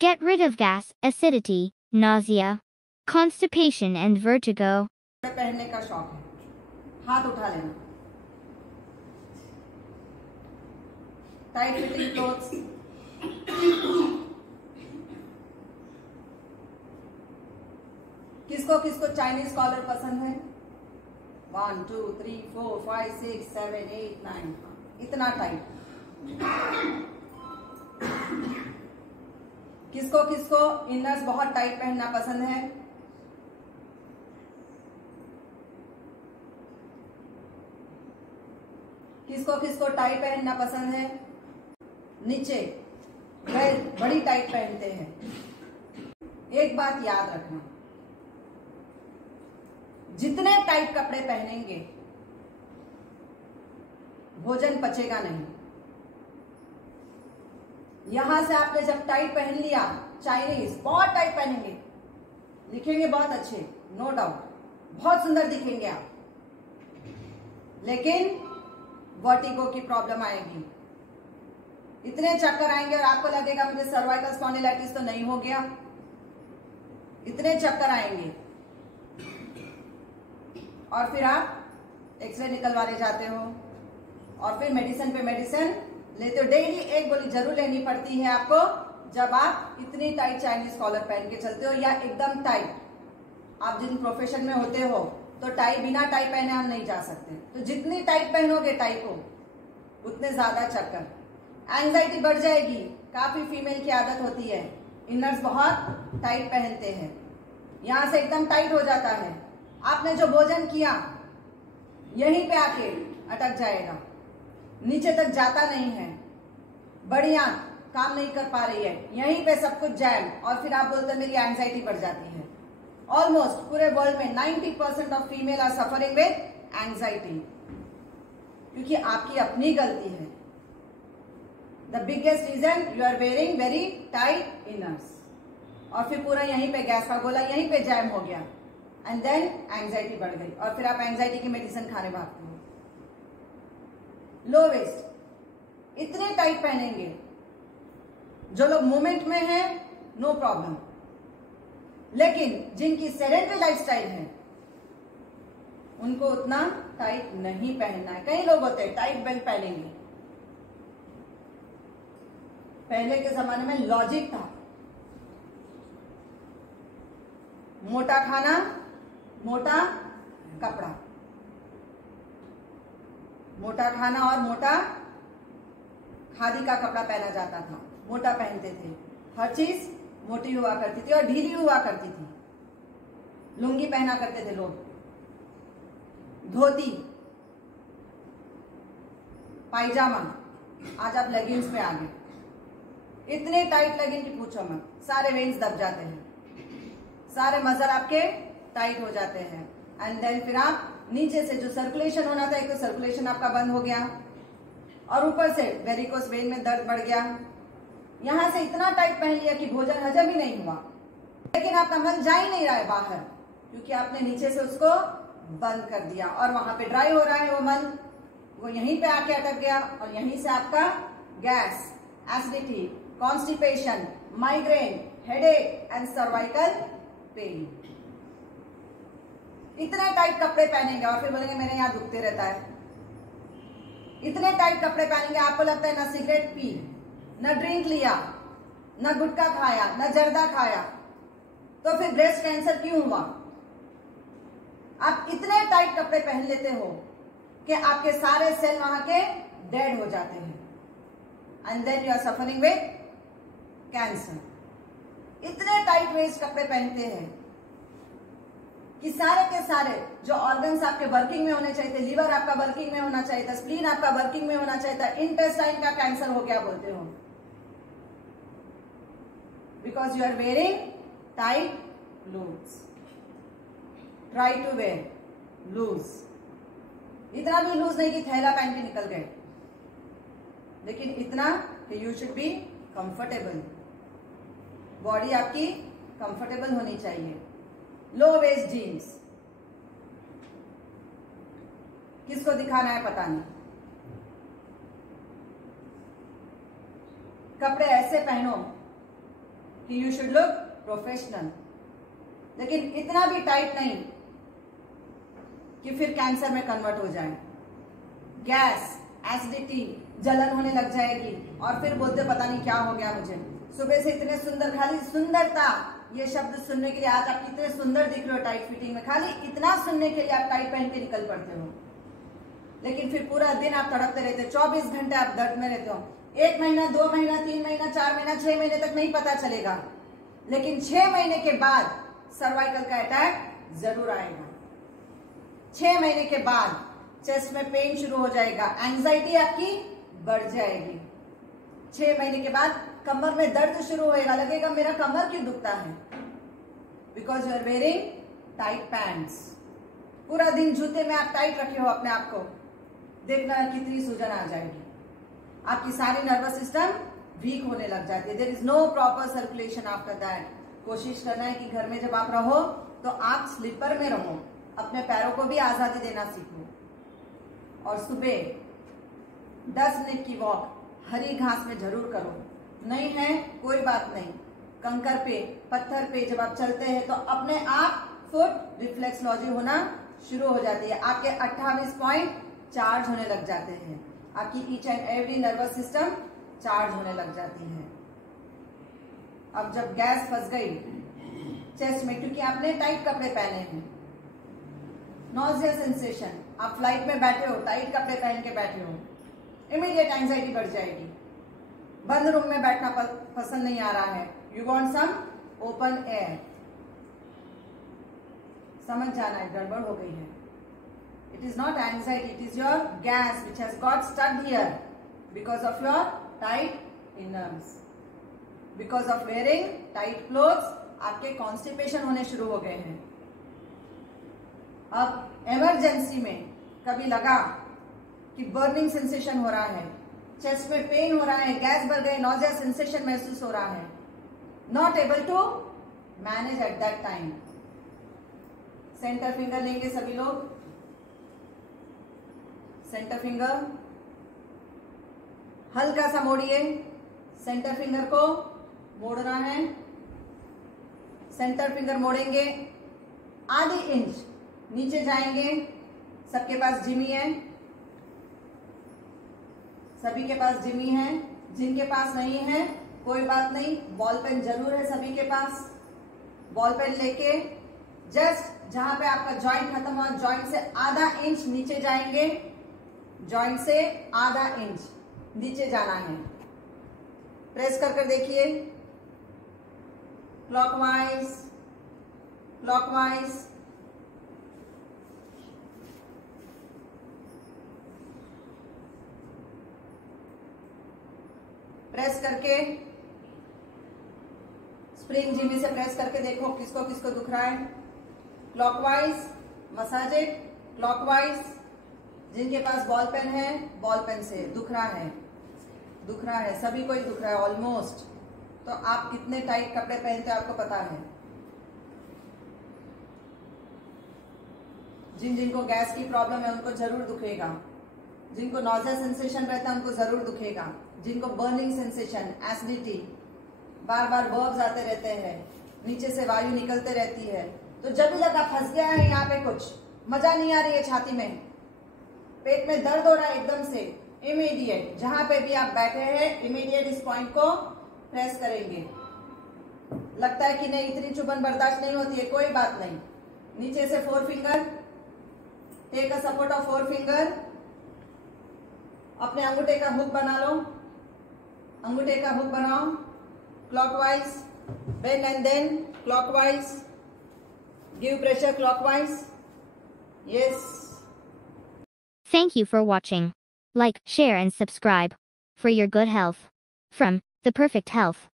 Get rid of gas, acidity, nausea, constipation and vertigo. पहनने का शौक है, हाथ उठा लेना। टाइट फिटिंग क्लोथ्स, किसको किसको चाइनीज कॉलर पसंद है? 1 2 3 4 5 6 7 8 9, इतना टाइट। किसको किसको इनर्स बहुत टाइट पहनना पसंद है? किसको किसको टाइट पहनना पसंद है? नीचे बड़ी टाइट पहनते हैं। एक बात याद रखना, जितने टाइट कपड़े पहनेंगे भोजन पचेगा नहीं। यहां से आपने जब टाइट पहन लिया, चाइनीज बहुत टाइट पहनेंगे, दिखेंगे बहुत अच्छे, नो डाउट, बहुत सुंदर दिखेंगे आप, लेकिन वर्टिगो की प्रॉब्लम आएगी, इतने चक्कर आएंगे और आपको लगेगा मुझे सर्वाइकल स्पॉन्डिलाइटिस तो नहीं हो गया। इतने चक्कर आएंगे और फिर आप एक्सरे निकलवाने जाते हो और फिर मेडिसिन पे मेडिसिन लेते हो। डेली एक गोली जरूर लेनी पड़ती है आपको जब आप इतनी टाइट चाइनीज कॉलर पहन के चलते हो या एकदम टाइट। आप जिन प्रोफेशन में होते हो तो टाई बिना टाई पहने हम नहीं जा सकते, तो जितनी टाइट पहनोगे टाई को उतने ज्यादा चक्कर, एंजाइटी बढ़ जाएगी। काफी फीमेल की आदत होती है, इनर्स बहुत टाइट पहनते हैं, यहां से एकदम टाइट हो जाता है, आपने जो भोजन किया यहीं पे आके अटक जाएगा, नीचे तक जाता नहीं है, बड़ी आंत काम नहीं कर पा रही है, यहीं पे सब कुछ जैम, और फिर आप बोलते हैं मेरी एंजाइटी बढ़ जाती है। ऑलमोस्ट पूरे वर्ल्ड में 90% of female are suffering with anxiety, क्योंकि आपकी अपनी गलती है। The biggest reason you are wearing very tight inners, और फिर पूरा यहीं पे गैस का गोला यहीं पे जैम हो गया एंड देन एंजाइटी बढ़ गई और फिर आप एंजाइटी की मेडिसिन खाने भागते हो। लो वेस्ट इतने टाइट पहनेंगे, जो लोग मूवमेंट में हैं नो प्रॉब्लम, लेकिन जिनकी सेडेंटरी लाइफस्टाइल है उनको उतना टाइट नहीं पहनना है। कई लोग होते हैं टाइट बेल्ट पहनेंगे, पहले के जमाने में लॉजिक था, मोटा खाना मोटा कपड़ा, मोटा खाना और मोटा खादी का कपड़ा पहना जाता था, मोटा पहनते थे, हर चीज मोटी हुआ करती थी और ढीली हुआ करती थी। लुंगी पहना करते थे लोग, धोती, पायजामा, आज आप लेगिंग्स पे आ गए, इतने टाइट लेगिंग की पूछो मत, सारे वेन्स दब जाते हैं, सारे मसल आपके टाइट हो जाते हैं एंड देन फिर आप नीचे से जो सर्कुलेशन होना था, एक तो सर्कुलेशन आपका बंद हो गया और ऊपर से वेरिकोस वेन में दर्द बढ़ गया। यहां से इतना टाइट पहन लिया कि भोजन हजम ही नहीं हुआ, लेकिन आपका मन जा ही नहीं रहा है बाहर, क्योंकि आपने नीचे से उसको बंद कर दिया और वहां पे ड्राई हो रहा है वो मन, वो यहीं पे आके अटक गया और यहीं से आपका gas, acidity, constipation, migraine, headache and cervical pain. इतने टाइट कपड़े पहनेंगे और फिर बोलेंगे मेरे यहाँ दुखते रहता है। इतने टाइट कपड़े पहनेंगे, आपको लगता है ना सिगरेट पी, न ड्रिंक लिया, न गुटखा खाया, न जर्दा खाया, तो फिर ब्रेस्ट कैंसर क्यों हुआ? आप इतने टाइट कपड़े पहन लेते हो कि आपके सारे सेल वहां के डेड हो जाते हैं and then you are suffering with cancer. इतने टाइट वेस्ट कपड़े पहनते हैं कि सारे के सारे जो ऑर्गन्स आपके वर्किंग में होने चाहिए थे, लीवर आपका वर्किंग में होना चाहिए था, स्प्लीन आपका वर्किंग में होना चाहिए था, इंटेस्टाइन का कैंसर हो गया बोलते हो, because you are wearing tight clothes. Try to wear loose, इतना भी लूज नहीं कि थैला पहन के निकल गए, लेकिन इतना कि you should be comfortable, body आपकी कंफर्टेबल होनी चाहिए। लो वेस्ट जीन्स किसको दिखाना है पता नहीं, कपड़े ऐसे पहनो कि यू शुड लुक प्रोफेशनल, लेकिन इतना भी टाइट नहीं कि फिर कैंसर में कन्वर्ट हो जाए। गैस, एसिडिटी, जलन होने लग जाएगी और फिर बोलते पता नहीं क्या हो गया मुझे। सुबह से इतने सुंदर, खाली सुंदरता ये शब्द सुनने के लिए, आज आप कितने सुंदर दिख रहे हो टाइट फिटिंग में, खाली इतना सुनने के लिए आप टाइट पहन के निकल पड़ते हो, लेकिन फिर पूरा दिन आप तड़पते रहते हो, 24 घंटे आप दर्द में रहते हो। 1 महीना, 2 महीना, 3 महीना, 4 महीना, 6 महीने तक नहीं पता चलेगा, लेकिन 6 महीने के बाद सर्वाइकल का अटैक जरूर आएगा। 6 महीने के बाद चेस्ट में पेन शुरू हो जाएगा, एंजाइटी आपकी बढ़ जाएगी। 6 महीने के बाद कमर में दर्द शुरू होएगा, लगेगा मेरा कमर क्यों दुखता है, because you are wearing tight pants. पूरा दिन जूते में आप टाइट रखे हो अपने आप को, देखना कितनी सूजन आ जाएगी, आपकी सारी नर्वस सिस्टम वीक होने लग जाती है। There is no proper circulation after that. कोशिश करना है कि घर में जब आप रहो तो आप स्लीपर में रहो, अपने पैरों को भी आजादी देना सीखो, और सुबह 10 मिनट की वॉक हरी घास में जरूर करो। नहीं है कोई बात नहीं, कंकर पे, पत्थर पे जब आप चलते हैं तो अपने आप फुट रिफ्लेक्सोलॉजी होना शुरू हो जाती है, आपके 28 पॉइंट चार्ज होने लग जाते हैं, आपकी each and every nervous system charge होने लग जाती है। अब जब गैस फंस गई चेस्ट में, क्योंकि आपने टाइट कपड़े पहने हैं, नॉजिया सेंसेशन, आप फ्लाइट में बैठे हो, टाइट कपड़े पहन के बैठे हो, इमीडिएट एंजाइटी बढ़ जाएगी। बंद रूम में बैठना पसंद नहीं आ रहा है, you want some open air. समझ जाना है गड़बड़ हो गई है। It is not anxiety, it is your gas which has got stuck here because of your tight inners, because of wearing tight clothes. आपके कॉन्स्टिपेशन होने शुरू हो गए हैं। अब इमरजेंसी में कभी लगा कि बर्निंग सेंसेशन हो रहा है, चेस्ट में पेन हो रहा है, गैस भर गए, नॉजिया सेंसेशन महसूस हो रहा है, not able to manage at that time, centre finger लेंगे सभी लोग, सेंटर फिंगर हल्का सा मोड़िए, सेंटर फिंगर को मोड़ना है, सेंटर फिंगर मोड़ेंगे, आधी इंच नीचे जाएंगे। सबके पास जिमी है, सभी के पास जिमी है, जिनके पास नहीं है कोई बात नहीं, बॉल पेन जरूर है सभी के पास। बॉल पेन लेके जस्ट जहां पे आपका जॉइंट खत्म हुआ, जॉइंट से आधा इंच नीचे जाएंगे, जॉइंट से आधा इंच नीचे जाना है। प्रेस कर देखिए, क्लॉकवाइज क्लॉकवाइज, प्रेस करके, स्प्रिंग जिमी से प्रेस करके देखो किसको किसको दुख रहा है। Clockwise massage it, clockwise. जिनके पास बॉल पेन है, बॉल पेन से दुख रहा है, दुख रहा है, सभी को ही दुख रहा है ऑलमोस्ट। तो आप कितने टाइट कपड़े पहनते हो आपको पता है। जिन जिनको गैस की प्रॉब्लम है उनको जरूर दुखेगा, जिनको नॉजिया सेंसेशन रहता है उनको जरूर दुखेगा, जिनको बर्निंग सेंसेशन, एसिडिटी, बार बार वर्ब्स आते रहते हैं, नीचे से वायु निकलते रहती है, तो जब भी लगा फंस गया है यहाँ पे, कुछ मजा नहीं आ रही है छाती में, पेट में दर्द हो रहा है एकदम से, इमीडिएट जहां पे भी आप बैठे हैं इमीडिएट इस पॉइंट को प्रेस करेंगे। लगता है कि नहीं इतनी चुभन बर्दाश्त नहीं होती है, कोई बात नहीं, नीचे से 4 finger, take a support of 4 finger, अपने अंगूठे का हुक बना लो, अंगूठे का हुक बनाओ, clockwise, bend and then clockwise, give pressure clockwise, yes. Thank you for watching. Like, share and subscribe. For your good health. From The Perfect Health.